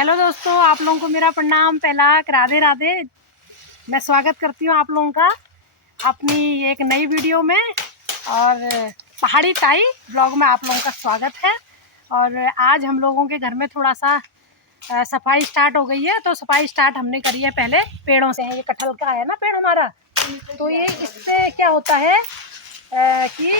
Hello दोस्तों, आप लोगों को मेरा प्रणाम। पहला राधे राधे। मैं स्वागत करती हूँ आप लोगों का अपनी एक नई वीडियो में। और पहाड़ी ताई ब्लॉग में आप लोगों का स्वागत है। और आज हम लोगों के घर में थोड़ा सा सफाई स्टार्ट हो गई है। तो सफाई स्टार्ट हमने करी है पहले पेड़ों से। ये कटहल का है ना पेड़ हमारा, तो ये इससे क्या होता है कि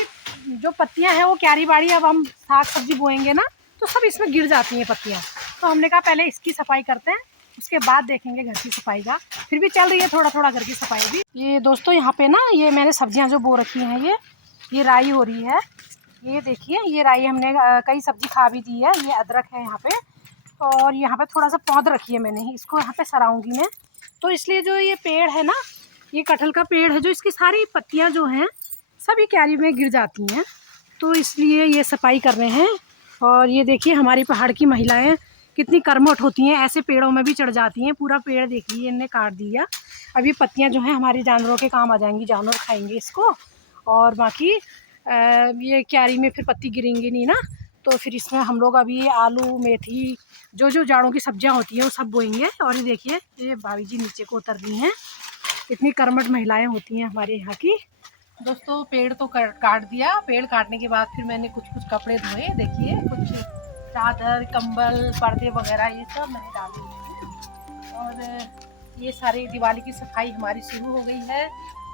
जो पत्तियां हैं वो क्यारी बाड़ी, अब हम साग सब्जी बोएंगे ना तो सब इसमें गिर जाती हैं पत्तियां। तो हमने कहा पहले इसकी सफाई करते हैं, उसके बाद देखेंगे घर की सफाई का। फिर भी चल रही है थोड़ा थोड़ा घर की सफाई भी। ये दोस्तों यहाँ पे ना ये मैंने सब्जियां जो बो रखी हैं, ये राई हो रही है। ये देखिए, ये राई हमने कई सब्जी खा भी दी है। ये अदरक है यहाँ पे, और यहाँ पे थोड़ा सा पौध रखी है मैंने, इसको यहाँ पे सराऊंगी मैं। तो इसलिए जो ये पेड़ है ना, ये कटहल का पेड़ है, जो इसकी सारी पत्तियाँ जो हैं सभी क्यारी में गिर जाती हैं, तो इसलिए ये सफाई कर रहे हैं। और ये देखिए हमारी पहाड़ की महिलाएं कितनी कर्मठ होती हैं, ऐसे पेड़ों में भी चढ़ जाती हैं। पूरा पेड़ देखिए इनने काट दिया। अब ये पत्तियां जो हैं हमारे जानवरों के काम आ जाएंगी, जानवर खाएंगे इसको। और बाकी ये क्यारी में फिर पत्ती गिरेंगी नहीं ना, तो फिर इसमें हम लोग अभी आलू मेथी जो जो जाड़ों की सब्जियां होती हैं वो सब बोएंगे। और ये देखिए ये भाभी जी नीचे को उतर दी हैं। इतनी कर्मठ महिलाएं होती हैं हमारे यहाँ की। दोस्तों पेड़ तो काट दिया। पेड़ काटने के बाद फिर मैंने कुछ कुछ कपड़े धोए। देखिए कुछ चादर कंबल पर्दे वगैरह ये सब मैंने डाले हैं। और ये सारी दिवाली की सफाई हमारी शुरू हो गई है।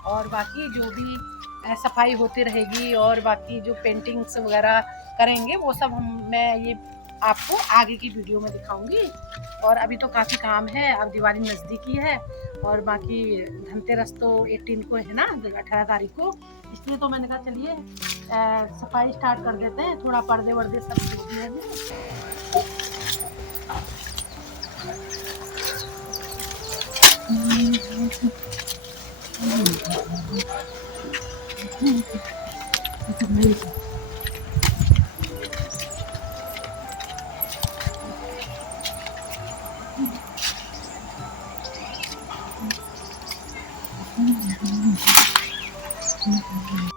और बाकी जो भी सफाई होती रहेगी और बाकी जो पेंटिंग्स वगैरह करेंगे वो सब मैं ये आपको आगे की वीडियो में दिखाऊंगी। और अभी तो काफ़ी काम है, अब दिवाली नज़दीकी है। और बाकी धनतेरस तो 18 को है ना, 18 तारीख को। इसलिए तो मैंने कहा चलिए सफाई स्टार्ट कर देते हैं। थोड़ा पर्दे वर्दे सब धो दिए हैं।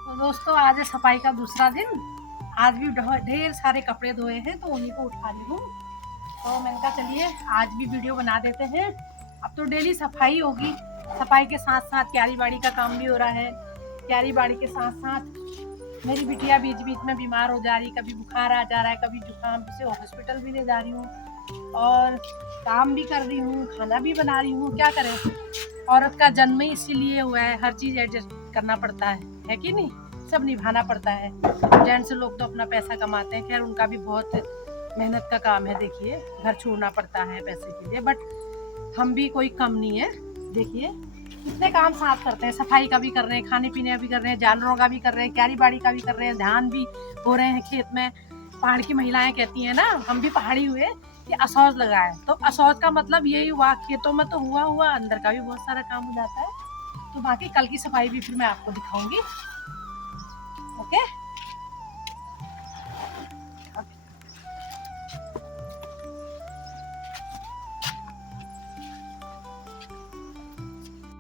तो दोस्तों आज है सफाई का दूसरा दिन। आज भी ढेर सारे कपड़े धोए हैं, तो उन्हीं को उठा ली हूँ। तो मैंने कहा चलिए आज भी वीडियो बना देते हैं। अब तो डेली सफाई होगी। सफाई के साथ साथ क्यारी बाड़ी का काम भी हो रहा है। क्यारी बाड़ी के साथ साथ मेरी बिटिया बीच बीच में बीमार हो जा रही, कभी बुखार आ जा रहा है, कभी जुकाम से हॉस्पिटल भी ले जा रही हूँ। और काम भी कर रही हूँ, खाना भी बना रही हूँ। क्या करें, औरत का जन्म ही इसीलिए हुआ है, हर चीज़ एडजस्ट करना पड़ता है कि नहीं, सब निभाना पड़ता है। जेंट्स लोग तो अपना पैसा कमाते हैं, खैर उनका भी बहुत मेहनत का काम है। देखिए घर छोड़ना पड़ता है पैसे के लिए, बट हम भी कोई कम नहीं है। देखिए कितने काम साथ करते हैं, सफाई का भी कर रहे हैं, खाने पीने का भी कर रहे हैं, जानवरों का भी कर रहे हैं, क्यारी बाड़ी का भी कर रहे हैं, धान भी हो रहे हैं खेत में। पहाड़ की महिलाएं कहती हैं ना, हम भी पहाड़ी हुए कि असौज लगाए, तो असौज का मतलब यही हुआ, खेतों में तो हुआ अंदर का भी बहुत सारा काम हो जाता है। तो बाकी कल की सफाई भी फिर मैं आपको दिखाऊंगी। ओके,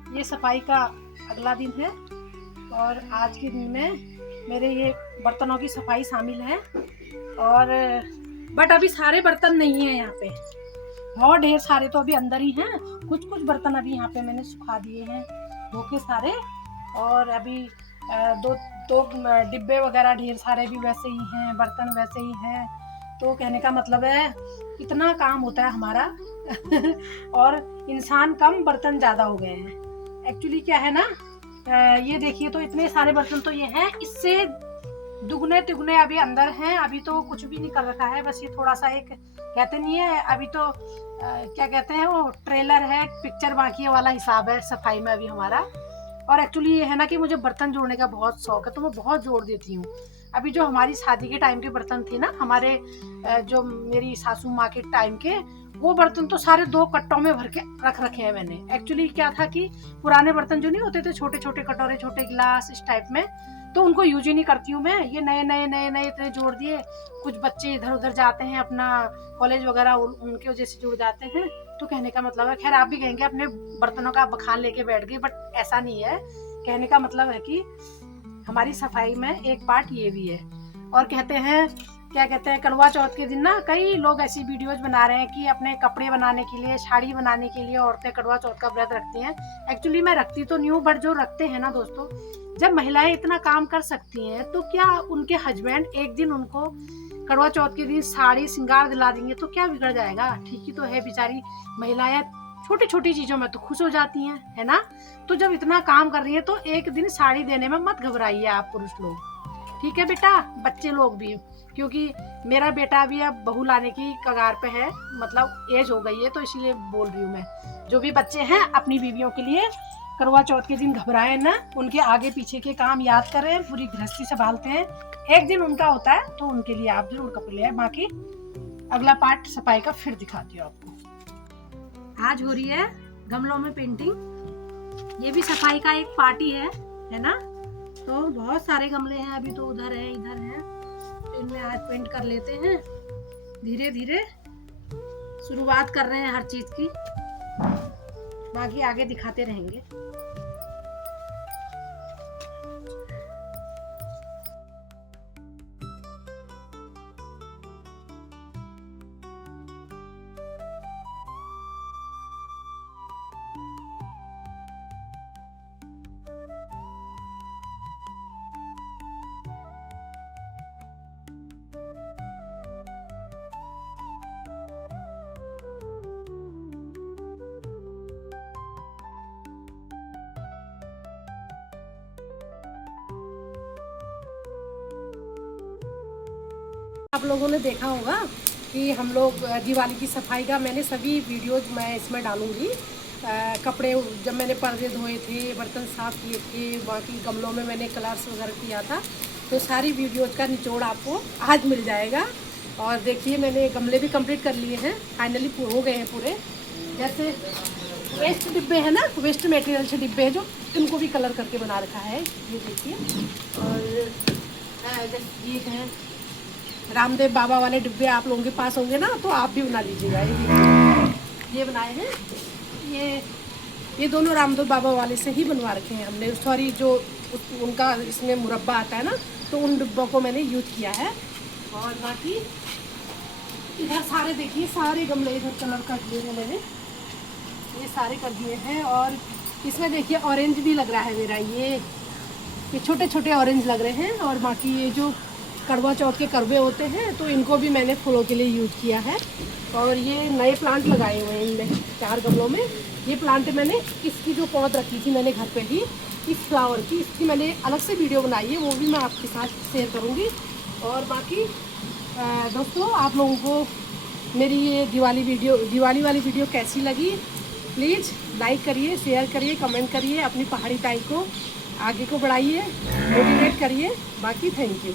ये सफाई का अगला दिन है। और आज के दिन में मेरे ये बर्तनों की सफाई शामिल है। और बट अभी सारे बर्तन नहीं है यहाँ पे, बहुत ढेर सारे तो अभी अंदर ही हैं। कुछ कुछ बर्तन अभी यहाँ पे मैंने सुखा दिए हैं धो के सारे। और अभी दो डिब्बे वगैरह ढेर सारे भी वैसे ही हैं, बर्तन वैसे ही हैं। तो कहने का मतलब है इतना काम होता है हमारा और इंसान कम बर्तन ज़्यादा हो गए हैं। एक्चुअली क्या है ना, ये देखिए तो इतने सारे बर्तन तो ये हैं, इससे दुगने तिगुने अभी अंदर हैं। अभी तो कुछ भी नहीं कर रखा है, बस ये थोड़ा सा एक कहते नहीं है अभी तो क्या कहते हैं वो ट्रेलर है, पिक्चर बाकी वाला हिसाब है सफाई में अभी हमारा। और एक्चुअली ये है ना कि मुझे बर्तन जोड़ने का बहुत शौक है, तो मैं बहुत जोड़ देती हूँ। अभी जो हमारी शादी के टाइम के बर्तन थे ना, हमारे जो मेरी सासू माँ के टाइम के, वो बर्तन तो सारे 2 कट्टों में भर के रख रखे हैं मैंने। एक्चुअली क्या था कि पुराने बर्तन जो नहीं होते थे, छोटे छोटे कटोरे, छोटे गिलास इस टाइप में, तो उनको यूज ही नहीं करती हूँ मैं। ये नए नए नए नए इतने जोड़ दिए। कुछ बच्चे इधर उधर जाते हैं अपना कॉलेज वगैरह, उनके वजह से जुड़ जाते हैं। तो कहने का मतलब है, खैर आप भी कहेंगे अपने बर्तनों का बखान लेके बैठ गई, बट ऐसा नहीं है। कहने का मतलब है कि हमारी सफाई में एक पार्ट ये भी है। और कहते हैं क्या कहते हैं, करवा चौथ के दिन ना कई लोग ऐसी वीडियोज बना रहे हैं कि अपने कपड़े बनाने के लिए, साड़ी बनाने के लिए औरतें करवा चौथ का व्रत रखती हैं। एक्चुअली मैं रखती तो नहीं हूँ, बट जो रखते हैं ना दोस्तों, जब महिलाएं इतना काम कर सकती हैं तो क्या उनके हस्बैंड एक दिन उनको करवा चौथ के दिन साड़ी श्रृंगार दिला देंगे तो क्या बिगड़ जाएगा? ठीक ही तो है, बेचारी महिलाएं छोटी छोटी चीज़ों में तो खुश हो जाती हैं, है ना। तो जब इतना काम कर रही है तो एक दिन साड़ी देने में मत घबराइए आप पुरुष लोग, ठीक है बेटा, बच्चे लोग भी, क्योंकि मेरा बेटा भी अब बहू लाने की कगार पे है, मतलब एज हो गई है, तो इसीलिए बोल रही हूँ मैं। जो भी बच्चे हैं अपनी बीवियों के लिए करवा चौथ के दिन घबराएं ना, उनके आगे पीछे के काम याद करें, पूरी गृहस्थी संभालते हैं, एक दिन उनका होता है तो उनके लिए आप जरूर कपड़े ले आए। बाकी अगला पार्ट सफाई का फिर दिखाती हूँ आपको। आज हो रही है गमलों में पेंटिंग, ये भी सफाई का एक पार्ट ही है ना। तो बहुत सारे गमले हैं, अभी तो उधर है इधर है, तो इनमें आज पेंट कर लेते हैं। धीरे धीरे शुरुआत कर रहे हैं हर चीज की, बाकी आगे दिखाते रहेंगे। आप लोगों ने देखा होगा कि हम लोग दिवाली की सफाई का मैंने सभी वीडियोज मैं इसमें डालूंगी। कपड़े जब मैंने पर्दे धोए थे, बर्तन साफ़ किए थे, बाकी गमलों में मैंने कलर्स वगैरह किया था, तो सारी वीडियोज का निचोड़ आपको आज मिल जाएगा। और देखिए मैंने गमले भी कंप्लीट कर लिए हैं, फाइनली हो गए हैं पूरे। जैसे वेस्ट डिब्बे हैं ना, वेस्ट मटेरियल से डिब्बे हैं जो, इनको भी कलर करके बना रखा है, ये देखिए। और जैसे ये है रामदेव बाबा वाले डिब्बे, आप लोगों के पास होंगे ना तो आप भी बना लीजिएगा। ये बनाए हैं, ये दोनों रामदेव बाबा वाले से ही बनवा रखे हैं हमने। सॉरी, जो उनका इसमें मुरब्बा आता है ना, तो उन डिब्बों को मैंने यूज किया है। और बाकी इधर सारे देखिए, सारे गमले इधर कलर कर दिए हैं मैंने, ये सारे कर दिए हैं। और इसमें देखिए ऑरेंज भी लग रहा है मेरा, ये छोटे छोटे ऑरेंज लग रहे हैं। और बाकी ये जो करवा चौथ के करवे होते हैं तो इनको भी मैंने फूलों के लिए यूज किया है। और ये नए प्लांट लगाए हुए हैं इनमें 4 गमलों में। ये प्लांट मैंने इसकी जो पौध रखी थी मैंने घर पे ही, इस फ्लावर की, इसकी मैंने अलग से वीडियो बनाई है, वो भी मैं आपके साथ शेयर करूँगी। और बाकी दोस्तों, आप लोगों को मेरी ये दिवाली वाली वीडियो कैसी लगी, प्लीज़ लाइक करिए, शेयर करिए, कमेंट करिए, अपनी पहाड़ी ताई को आगे को बढ़ाइए, मोटिवेट करिए। बाकी थैंक यू।